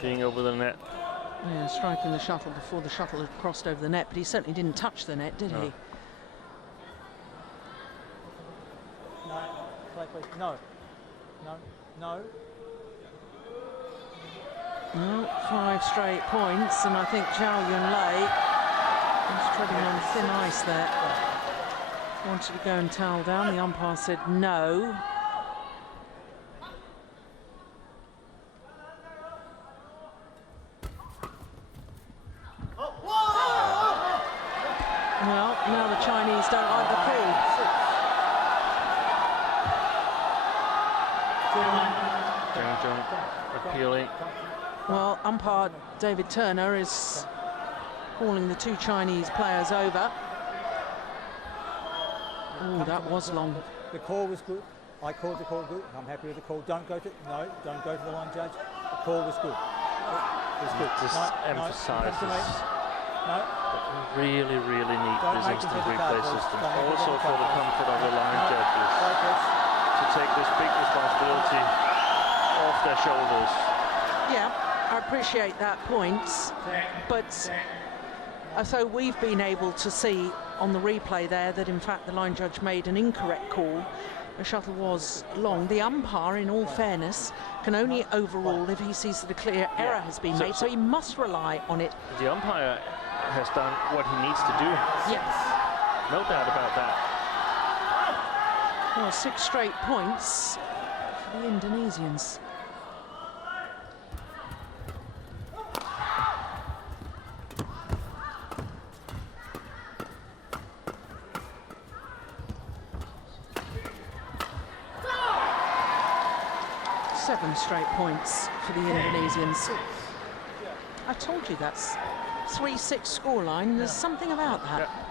being over the net. Yeah, striking the shuttle before the shuttle had crossed over the net, but he certainly didn't touch the net, did No. he? No. Play, please. No. No. No. Well, 5 straight points, and I think Zhao Yunlei was treading on thin ice there. Wanted to go and towel down. The umpire said no. Well, now the Chinese don't like the call. Zhang appealing. Well, umpire David Turner is calling the 2 Chinese players over. Oh, that was long. The call was good. I called the call good. I'm happy with the call. Don't go to the line judge. The call was good. It was good. Just emphasises No. that we really, really need Don't this make instant them replay difficult. system. Don't make them Also for the difficult. comfort of the line judges Play, please. to take this big responsibility off their shoulders. Yeah, I appreciate that point, but so we've been able to see on the replay there that in fact the line judge made an incorrect call. The shuttle was long. The umpire, in all fairness, can only overrule if he sees that a clear error has been made, so he must rely on it. The umpire has done what he needs to do. Yes. No doubt about that. Well, 6 straight points for the Indonesians. 7 straight points for the Indonesians. I told you that's 3-6 scoreline. There's something about that. Yeah.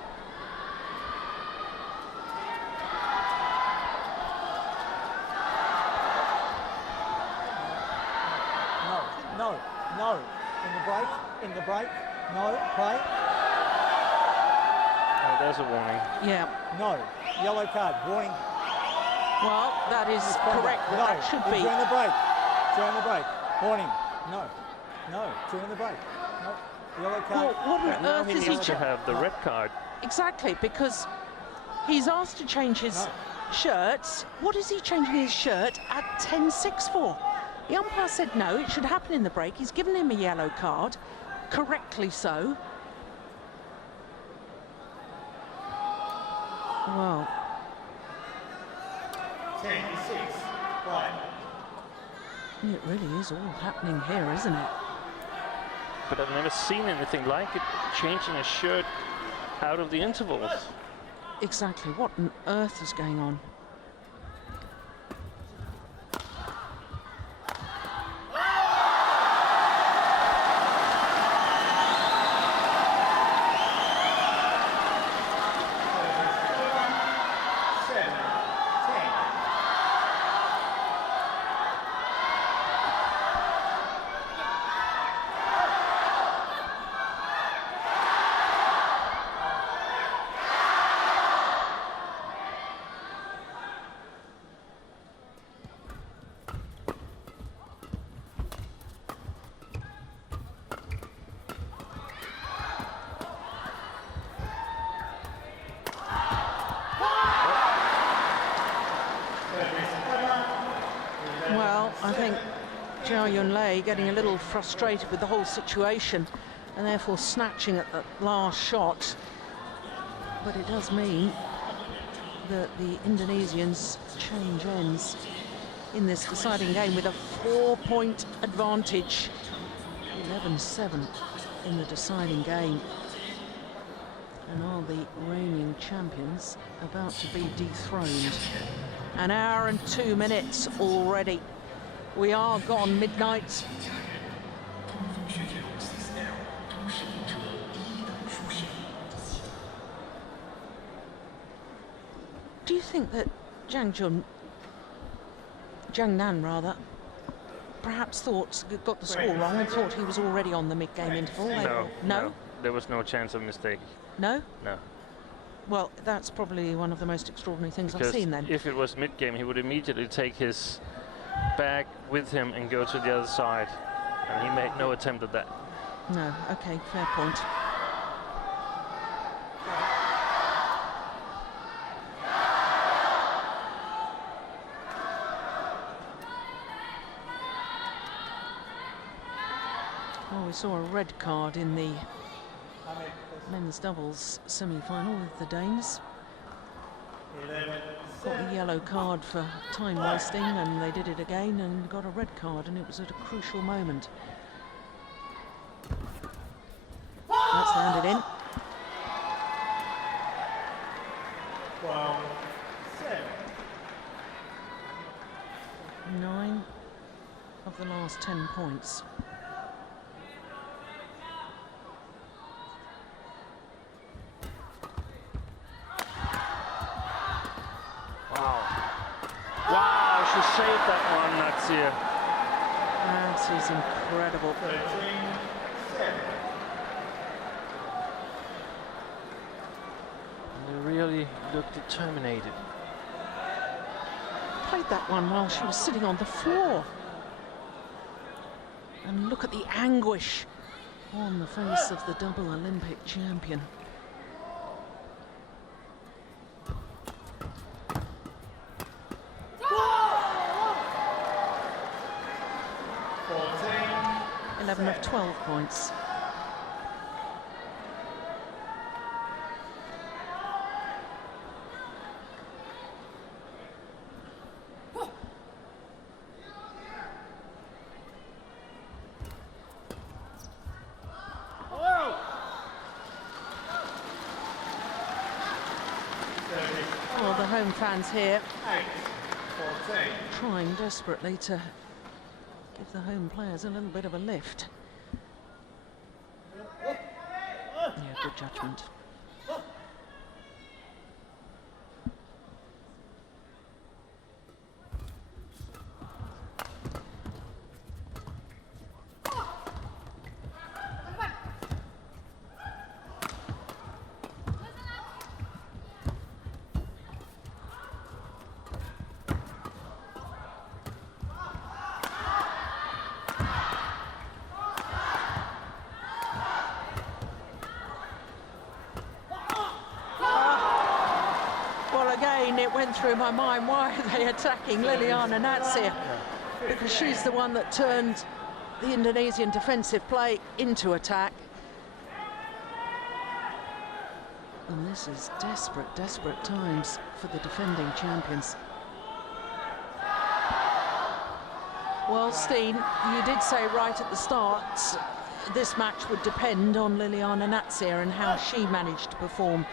No. In the break. No, play. Oh, there's a warning. Yeah. No, yellow card, warning. Well, that is correct. No, That should be. during the break. Warning. No, during the break. No, yellow card. Well, what on Now earth he is he? needs to have the red card. Exactly, because he's asked to change his shirts. What is he changing his shirt at 10:06 for? The umpire said no, it should happen in the break. He's given him a yellow card, correctly so. Well, 10-6, play. it really is all happening here, isn't it? But I've never seen anything like it, changing a shirt out of the intervals. Exactly, what on earth is going on? Well, I think Zhao Yunlei getting a little frustrated with the whole situation and therefore snatching at the last shot. But it does mean that the Indonesians change ends in this deciding game with a 4-point advantage. 11-7 in the deciding game. And are the reigning champions about to be dethroned? An hour and 2 minutes already. We are gone midnight. Do you think that Zhang Nan rather, perhaps got the score wrong and thought he was already on the mid-game interval? No, there was no chance of mistake. No? No. Well, that's probably one of the most extraordinary things I've seen then. If it was mid-game, he would immediately take his bag with him and go to the other side. And he made no attempt at that. No, okay, fair point. Well, we saw a red card in the men's doubles semi-final with the Danes. Got a yellow card for time wasting, and they did it again and got a red card, and it was at a crucial moment. That's landed in. 9 of the last 10 points. Wow, she saved that one, Natsir. That is incredible. They really looked determined. Played that one while she was sitting on the floor. And look at the anguish on the face of the double Olympic champion. Of 12 points. Well, the home fans here trying desperately to give the home players a little bit of a lift. Yeah, good judgment. It went through my mind, why are they attacking Liliana Natsir? Because she's the one that turned the Indonesian defensive play into attack. And this is desperate, desperate times for the defending champions. Well, Steen, you did say right at the start this match would depend on Liliana Natsir and how she managed to perform.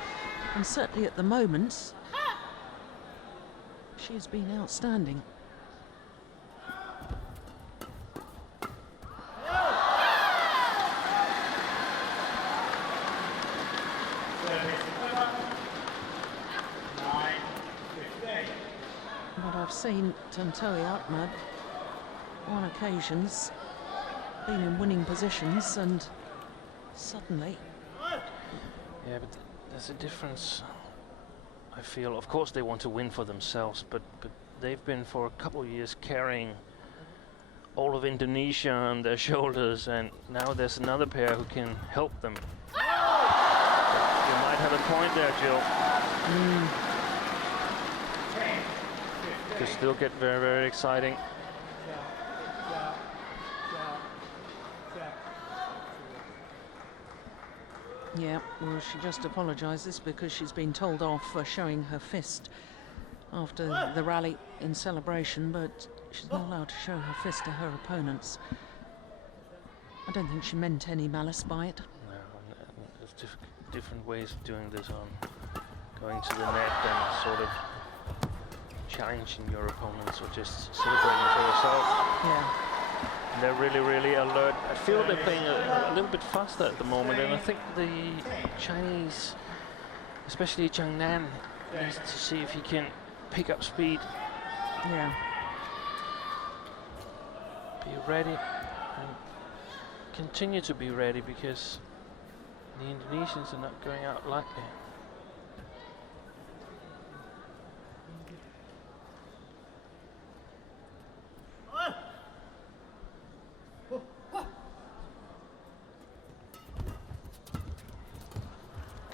And certainly at the moment, she's been outstanding. But I've seen Tontowi Ahmad on occasions been in winning positions and suddenly... Yeah, but there's a difference. I feel, of course, they want to win for themselves, but they've been for a couple of years carrying all of Indonesia on their shoulders, and now there's another pair who can help them. You might have a point there, Jill. Could still get very, very exciting. Yeah, well, she just apologises because she's been told off for showing her fist after the rally in celebration, but she's not allowed to show her fist to her opponents. I don't think she meant any malice by it. No, there's different ways of doing this, on going to the net and sort of challenging your opponents or just celebrating for yourself. Yeah. They're really, really alert. I feel they're playing a little bit faster at the moment, and I think the Chinese, especially Zhang, needs to see if he can pick up speed. Yeah. Be ready and continue to be ready, because the Indonesians are not going out lightly.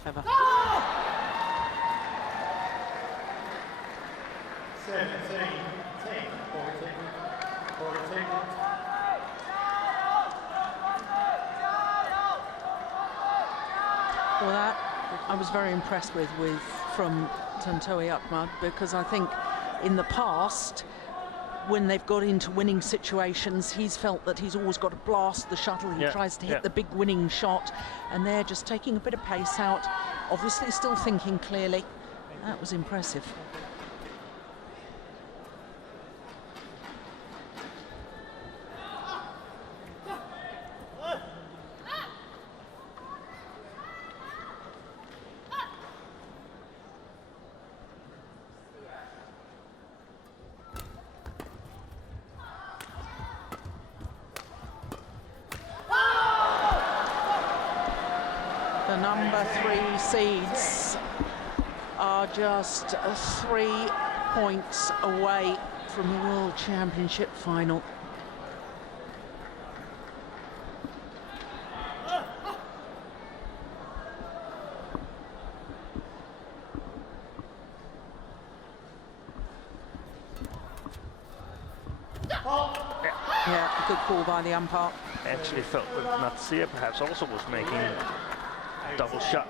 Clever. 17, 10, 14. Well, that I was very impressed with from Tontowi Ahmad, because I think in the past, when they've got into winning situations, he's felt that he's always got to blast the shuttle. He tries to hit the big winning shot, and they're just taking a bit of pace out, obviously still thinking clearly. That was impressive. The number 3 seeds are just 3 points away from the World Championship final. Yeah, good call by the umpire. I actually felt that Natsir perhaps also was making a double shot.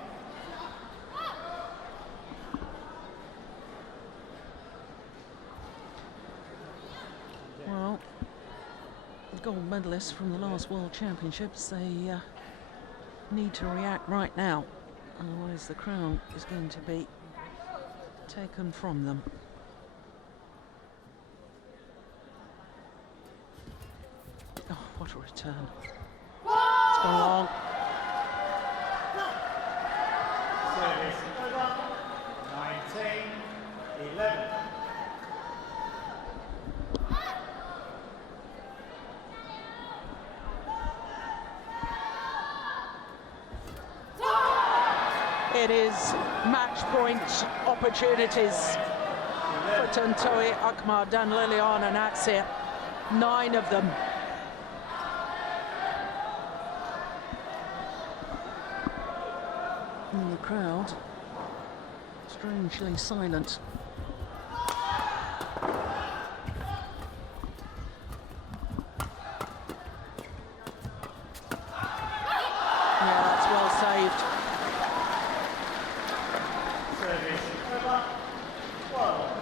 Well, the gold medalists from the last World Championships, they need to react right now, otherwise the crown is going to be taken from them. Oh, what a return. It's gone long. Service over. 19-11. It is match point opportunities for Tontowi, Ahmad and Liliana Natsir. 9 of them. And the crowd strangely silent. Yeah, that's well saved. Service over. 12-20.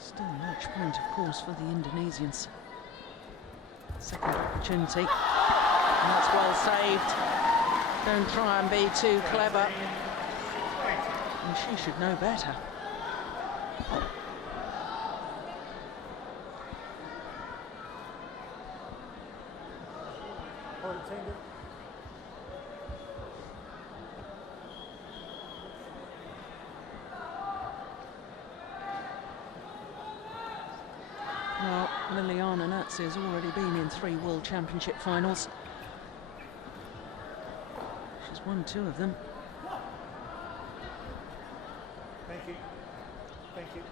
Still match point, of course, for the Indonesians. Second opportunity, and that's well saved. Don't try and be too clever. And she should know better. Hold it, Tingle. Well, Liliana Natsir has already been in 3 World Championship finals. She's won 2 of them. Thank you. Thank you.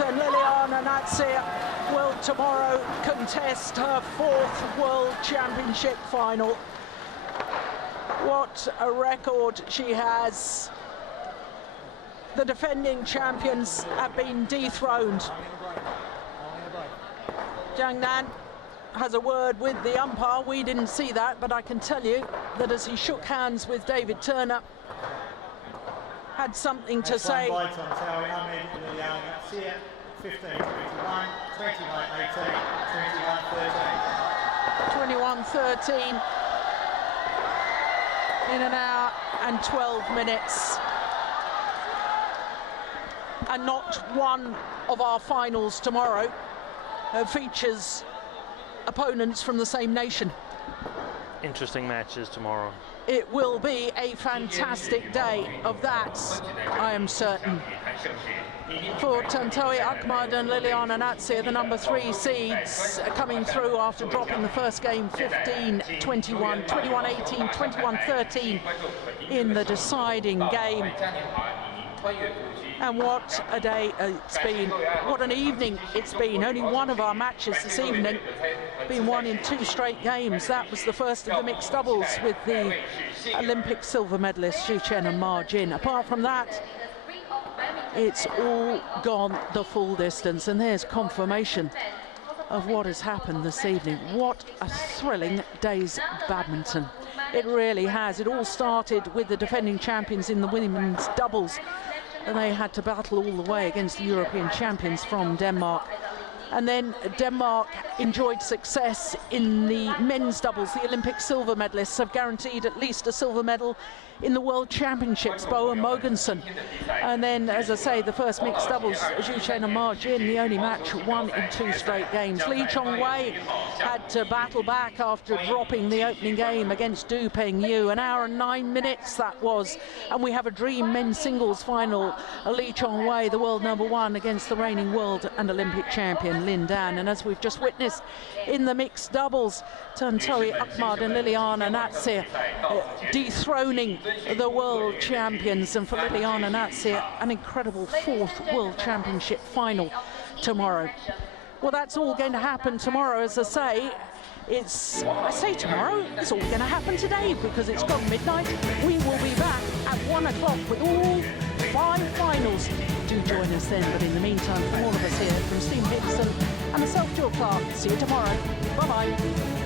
And Liliana Natsir will tomorrow contest her 4th World Championship final. What a record she has. The defending champions have been dethroned. Zhang has a word with the umpire. We didn't see that, but I can tell you that as he shook hands with David Turner, had something to say. By Tontowi, Ahmad, Liliana Natsir, 15-21, 21-18, 21-13. 21-13 in an hour and 12 minutes. And not one of our finals tomorrow features opponents from the same nation. Interesting matches tomorrow. It will be a fantastic day of that, I am certain. For Tontowi, Ahmad and Liliana Natsir, the number 3 seeds coming through after dropping the first game 15-21, 21-18, 21-13 in the deciding game. And what a day it's been, what an evening it's been. Only one of our matches this evening been won in 2 straight games. That was the first of the mixed doubles with the Olympic silver medalists Zhu Chen and Ma Jin. Apart from that, it's all gone the full distance, and there's confirmation of what has happened this evening. What a thrilling day's badminton. It really has. It all started with the defending champions in the women's doubles, and they had to battle all the way against the European champions from Denmark. And then Denmark enjoyed success in the men's doubles. The Olympic silver medalists have guaranteed at least a silver medal in the World Championships, Bo and Mogensen. And then, as I say, the first mixed doubles, Zhu Chen and Ma Jin, the only match won in 2 straight games. Lee Chong-wei had to battle back after dropping the opening game against Du Peng-yu. An hour and 9 minutes that was. And we have a dream men's singles final. Lee Chong-wei, the world number 1, against the reigning world and Olympic champion Lin Dan. And as we've just witnessed in the mixed doubles, Tontowi, Ahmad and Liliana Natsir dethroning the world champions, and for Liliana Natsir, an incredible 4th World Championship final tomorrow. Well, that's all going to happen tomorrow, as I say. I say tomorrow, it's all going to happen today because it's gone midnight. We will be back at 1 o'clock with all 5 finals. Do join us then, but in the meantime, from all of us here, from Steve Hickson and myself, Jill Clark, see you tomorrow. Bye-bye.